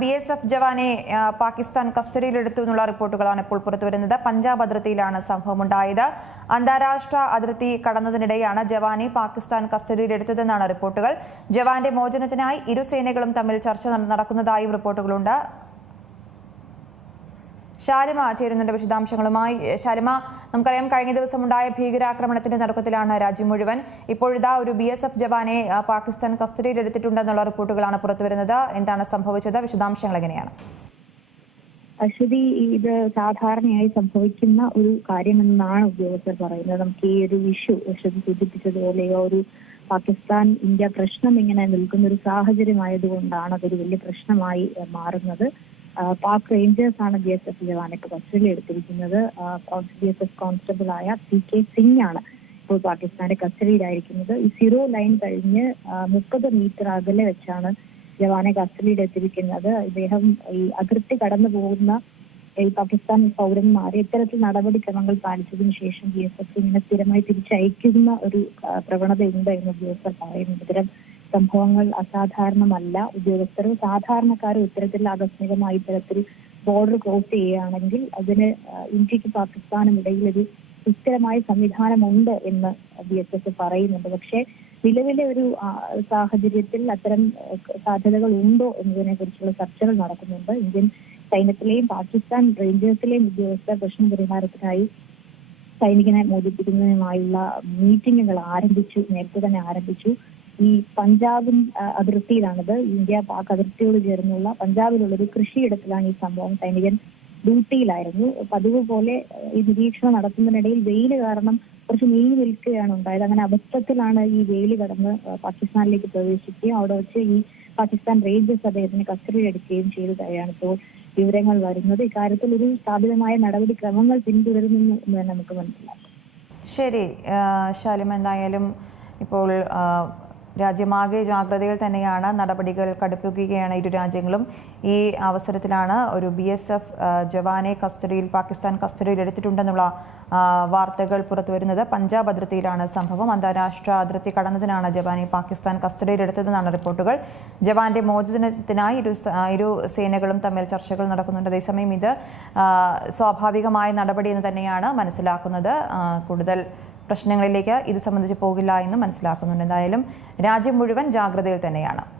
BSF ജവാനെ Pakistan കസ്റ്റഡിയിലെടുത്തു എന്നുള്ള റിപ്പോർട്ടുകളാണ് ഇപ്പോൾ പുറത്തുവരുന്നത്. പഞ്ചാബ് അതിർത്തിയിലാണ് സംഭവമുണ്ടായത്. അന്താരാഷ്ട്ര അതിർത്തി കടന്നതിനിടെയാണ് ജവാനെ പാകിസ്ഥാൻ കസ്റ്റഡിയിലെടുത്തതെന്നാണ് റിപ്പോർട്ടുകൾ. ജവാന്റെ മോചനത്തിനായി ഇരു സേനകളും തമ്മിൽ ചർച്ച നടക്കുന്നതായും റിപ്പോർട്ടുകളുണ്ട്. ഷാലിമ ചേരുന്നുണ്ട് വിശദാംശങ്ങളുമായി. ഷാലിമ, നമുക്കറിയാം കഴിഞ്ഞ ദിവസം ഉണ്ടായ ഭീകരാക്രമണത്തിന്റെ നടുക്കത്തിലാണ് രാജ്യം മുഴുവൻ. ഇപ്പോഴിതാ ഒരു BSF ജവാനെ പാകിസ്ഥാൻ കസ്റ്റഡിയിലെടുത്തിട്ടുണ്ടെന്നുള്ള റിപ്പോർട്ടുകളാണ് പുറത്തുവരുന്നത്. എന്താണ് സംഭവിച്ചത്? വിശദാംശങ്ങൾ എങ്ങനെയാണ്? അശ്വതി, ഇത് സാധാരണയായി സംഭവിക്കുന്ന ഒരു കാര്യമെന്നാണ് ഉദ്യോഗസ്ഥർ പറയുന്നത്. നമുക്ക് ഈ ഒരു ഇഷ്യൂ അശ്വതി സൂചിപ്പിച്ചതുപോലെയോ ഒരു പാകിസ്ഥാൻ ഇന്ത്യ പ്രശ്നം ഇങ്ങനെ നിൽക്കുന്ന ഒരു സാഹചര്യമായതുകൊണ്ടാണ് അതൊരു വലിയ പ്രശ്നമായി മാറുന്നത്. പാക് റേഞ്ചേഴ്സ് ആണ് BSF ജവാനെ ഇപ്പോൾ കസ്റ്റഡിയിൽ എടുത്തിരിക്കുന്നത്. BSF കോൺസ്റ്റബിൾ ആയ PK സിംഗ് ആണ് ഇപ്പോൾ പാകിസ്ഥാന്റെ കസ്റ്റഡിയിലായിരിക്കുന്നത്. ഈ 0 ലൈൻ കഴിഞ്ഞ് 30 മീറ്റർ അകലെ വെച്ചാണ് ജവാനെ കസ്റ്റഡിയിൽ എത്തിയിരിക്കുന്നത്. ഇദ്ദേഹം ഈ അതിർത്തി കടന്നു പോകുന്ന ഈ പാകിസ്ഥാൻ പൗരന്മാരെ ഇത്തരത്തിൽ നടപടിക്രമങ്ങൾ പാലിച്ചതിനു ശേഷം BSF ഇങ്ങനെ സ്ഥിരമായി തിരിച്ചയക്കുന്ന ഒരു പ്രവണതയുണ്ട് എന്ന് ഉദ്യോഗസ്ഥർ പറയുന്നു. ഇത്തരം സംഭവങ്ങൾ അസാധാരണമല്ല. ഉദ്യോഗസ്ഥരും സാധാരണക്കാരും ഇത്തരത്തിൽ ആകസ്മികമായി ഇത്തരത്തിൽ ബോർഡർ ക്രോസ് ചെയ്യുകയാണെങ്കിൽ അതിന് ഇന്ത്യക്ക് പാകിസ്ഥാനും ഇടയിൽ ഒരു സുസ്ഥിരമായ സംവിധാനമുണ്ട് എന്ന് BSF പറയുന്നുണ്ട്. പക്ഷേ നിലവിലെ ഒരു സാഹചര്യത്തിൽ അത്തരം സാധ്യതകൾ ഉണ്ടോ എന്നതിനെ കുറിച്ചുള്ള ചർച്ചകൾ നടക്കുന്നുണ്ട്. ഇന്ത്യൻ സൈന്യത്തിലെയും പാകിസ്ഥാൻ റേഞ്ചേഴ്സിലെയും ഉദ്യോഗസ്ഥർ പ്രശ്ന പരിഹാരത്തിനായി സൈനികനെ മോചിപ്പിക്കുന്നതിനുമായുള്ള മീറ്റിംഗുകൾ നേരത്തെ തന്നെ ആരംഭിച്ചു. ഈ പഞ്ചാബ് അതിർത്തിയിലാണിത്. ഇന്ത്യ പാക് അതിർത്തിയോട് ചേർന്നുള്ള പഞ്ചാബിലുള്ള ഒരു കൃഷിയിടത്തിലാണ് ഈ സംഭവം. സൈനികൻ ഡ്യൂട്ടിയിലായിരുന്നു. പതിവ് പോലെ ഈ നിരീക്ഷണം നടത്തുന്നതിനിടയിൽ വെയില് കാരണം കുറച്ച് നീങ്ങി നിൽക്കുകയാണ് ഉണ്ടായത്. അങ്ങനെ അബദ്ധത്തിലാണ് ഈ വെയില് കടന്ന് പാകിസ്ഥാനിലേക്ക് പ്രവേശിക്കുകയും അവിടെ വെച്ച് ഈ പാകിസ്ഥാൻ റേഞ്ചേഴ്സ് അദ്ദേഹത്തിന് കസ്റ്റഡിയിൽ എടുക്കുകയും ചെയ്തതായാണ് ഇപ്പോൾ വിവരങ്ങൾ വരുന്നത്. ഇക്കാര്യത്തിൽ ഒരു സ്ഥാപിതമായ നടപടിക്രമങ്ങൾ പിന്തുടരുന്നു എന്ന് തന്നെ നമുക്ക് മനസ്സിലാക്കാം. ശരി ഷാലിമ, എന്തായാലും ഇപ്പോൾ രാജ്യമാകെ ജാഗ്രതയിൽ തന്നെയാണ്. നടപടികൾ കടുപ്പിക്കുകയാണ് ഇരു രാജ്യങ്ങളും. ഈ അവസരത്തിലാണ് ഒരു BSF ജവാനെ പാകിസ്ഥാൻ കസ്റ്റഡിയിൽ എടുത്തിട്ടുണ്ടെന്നുള്ള വാർത്തകൾ പുറത്തുവരുന്നത്. പഞ്ചാബ് അതിർത്തിയിലാണ് സംഭവം. അന്താരാഷ്ട്ര അതിർത്തി കടന്നതിനാണ് ജവാനെ പാകിസ്ഥാൻ കസ്റ്റഡിയിലെടുത്തതെന്നാണ് റിപ്പോർട്ടുകൾ. ജവാന്റെ മോചനത്തിനായി ഇരു സേനകളും തമ്മിൽ ചർച്ചകൾ നടക്കുന്നുണ്ട്. അതേസമയം ഇത് സ്വാഭാവികമായ നടപടി എന്ന് തന്നെയാണ് മനസ്സിലാക്കുന്നത്. കൂടുതൽ പ്രശ്നങ്ങളിലേക്ക് ഇത് സംബന്ധിച്ച് പോകില്ല എന്നും മനസ്സിലാക്കുന്നുണ്ട്. എന്തായാലും രാജ്യം മുഴുവൻ ജാഗ്രതയിൽ തന്നെയാണ്.